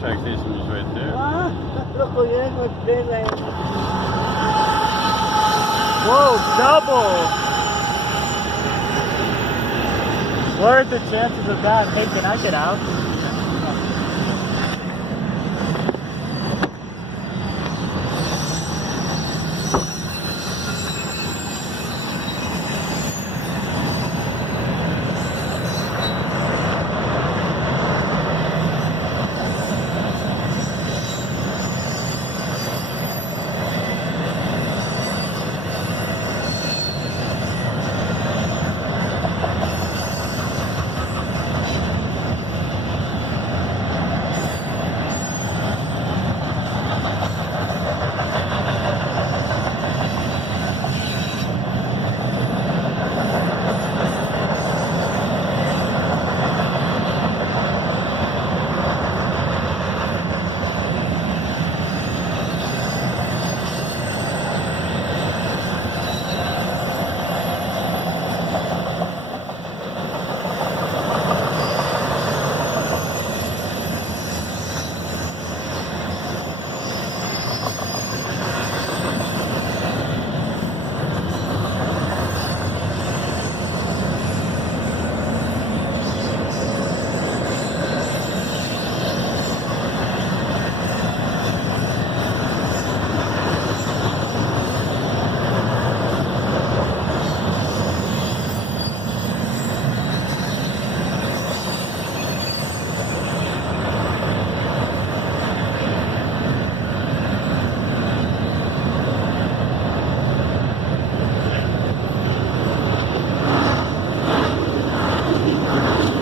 track station was right there. Whoa, double! What are the chances of that? Hey, can I get out?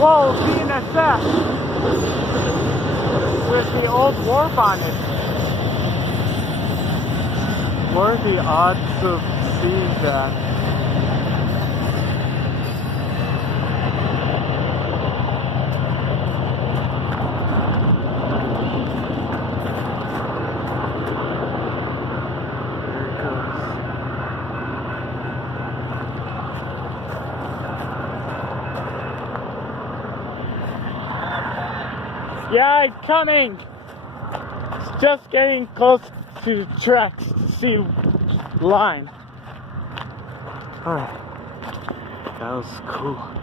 Whoa, BNSF! With the old wharf on it. What are the odds of seeing that? Yeah, it's coming! It's just getting close to tracks to see line. Alright. That was cool.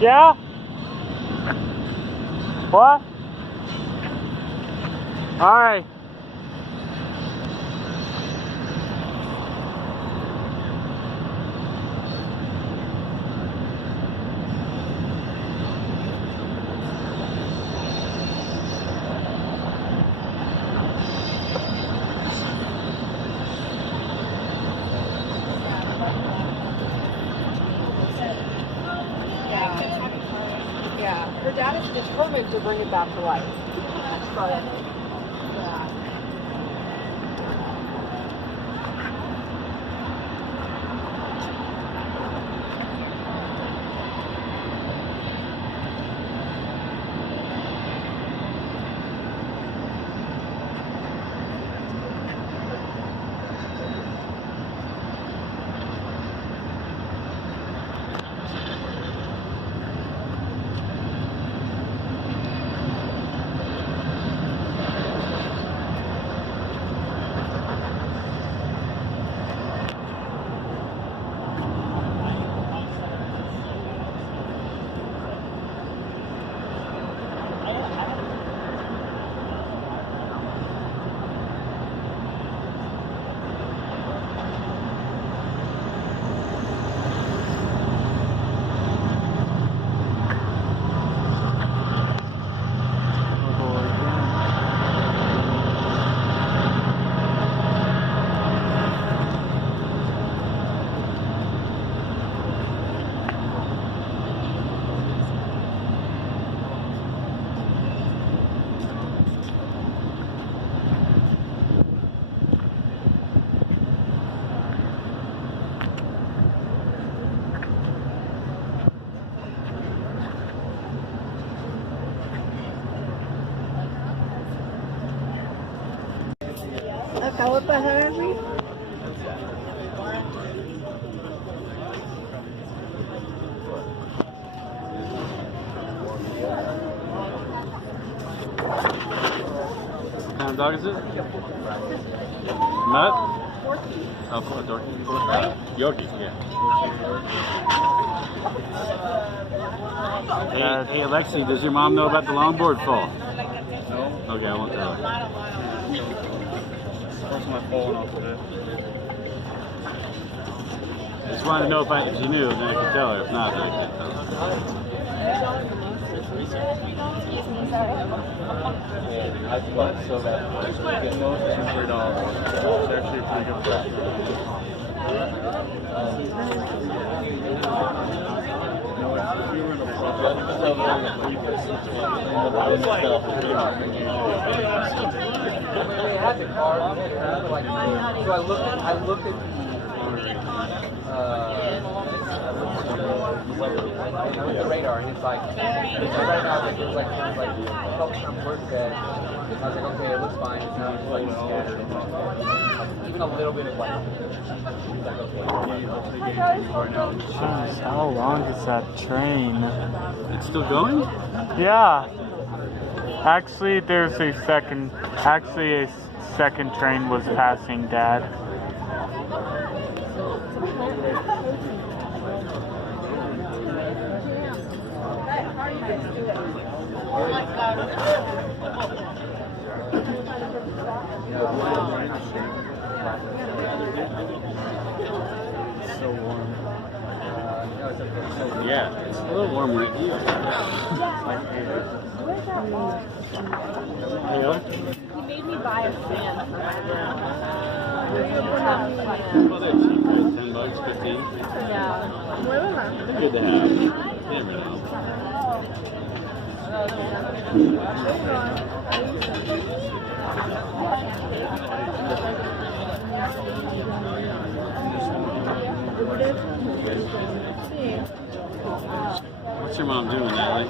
Yeah? What? Alright. Yeah, her dad is determined to bring it back to life. But, yeah. acabo de pasar el río. What kind of dog is it? Mutt? Oh, Dorky. Yorkie, yeah. Hey, Alexi, does your mom know about the longboard fall? No. Okay, I won't tell her. First time I've fallen off of it. Just wanted to know if you knew, then I could tell her. If not, then I can't tell her. So that getting those is $3. It's actually a pretty good price. If you were in a had the car, like, so I looked at the radar, and it's like right now there's like a couple times work that I was like, okay, it looks fine. It's not just like scattered. Even a little bit of like. Jeez, how long is that train? It's still going? Yeah. Actually, a second train was passing, Dad. so warm. Yeah, it's a little warm right here. I hate it. He made me buy a fan for my room. Well, they're cheap, right? $10, 15. Yeah. They're good to have. They never know. What's your mom doing, Natalie?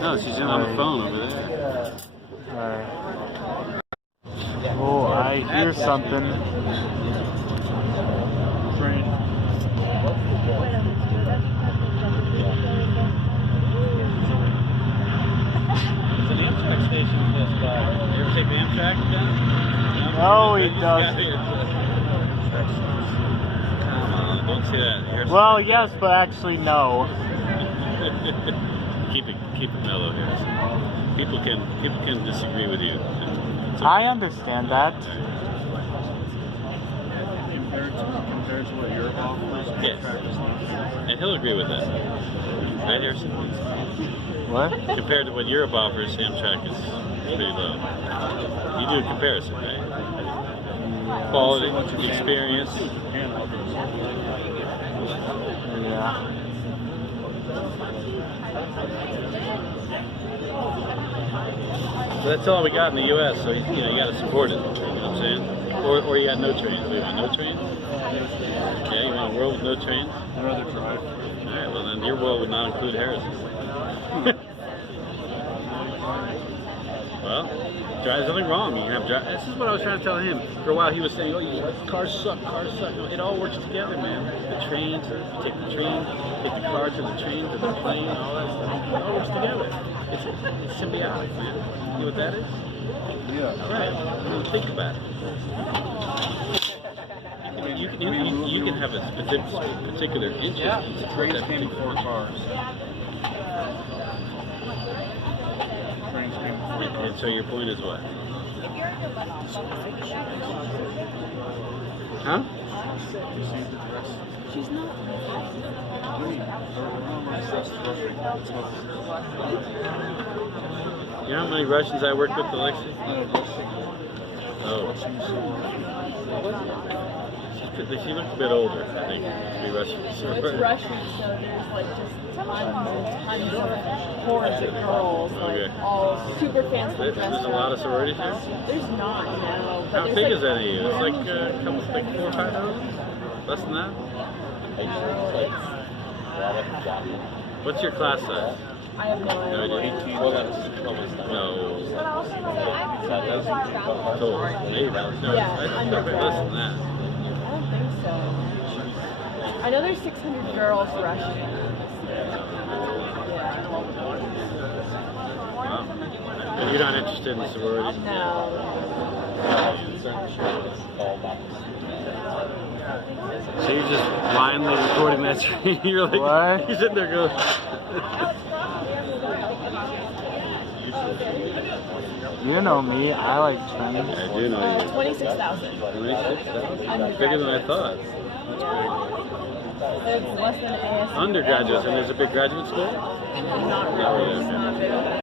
No, she's in on the phone over there. Alright. Oh, I hear something. Train. It's an Amtrak station close by. You ever take the Amtrak again? No, he doesn't. Come on, don't say that. Here's Well, yes, but actually no. keep it mellow here. People can disagree with you. It's okay. I understand that. Compared to what Europe offers, Yes. And he'll agree with that. Right, Harrison? What? Compared to what Europe offers, Amtrak is pretty low. You do a comparison, right? Quality, experience. Japan offers. Yeah. So that's all we got in the U.S. So you got to support it. You know what I'm saying? Or you got no trains. We want no trains. Yeah, you want a world with no trains? I'd rather drive. All right. Well, then your world would not include Harrison. Well, drive nothing wrong. You can have drive. This is what I was trying to tell him. For a while, he was saying, "Oh, cars suck. Cars suck." No, it all works together, man. The trains. You take the train, take the car to the train to the plane, all that stuff. It all works together. It's symbiotic, man. You know what that is? Yeah. All right. Think about it. You can have a particular interest in support Trains that came particular before cars. Trains came before cars. And so your point is what? Huh? You see the dress? She's not. Green. Her dress is Russian. It's not. You know how many Russians I worked with, Alexi? Oh. Russian silver. She looked a bit older, I think, to be Russian. It's Russian, so there's like just tons of hordes of girls, like Okay. all super fancy There's dressed a lot of up. sororities here? There's not, no. But How there's big like, is that of you? It's like a couple, like 4 or 5 thousand? Less than that? What's your class size? I have no No idea. idea. Well, that's almost done. No. But also, like, Total. Maybe that was no. Yeah, I think undergrad. less than that. I don't think so. I know there's 600 girls rushing. Yeah. Wow. But you're not interested in sorority? No. So you're just blindly recording that screen? You're like, What? you're sitting there going. You know me, I like trends. I do know you. 26,000. 26,000. Bigger than I thought. There's less than ASU. Undergraduates, and there's a big graduate school? Not really. It's not big.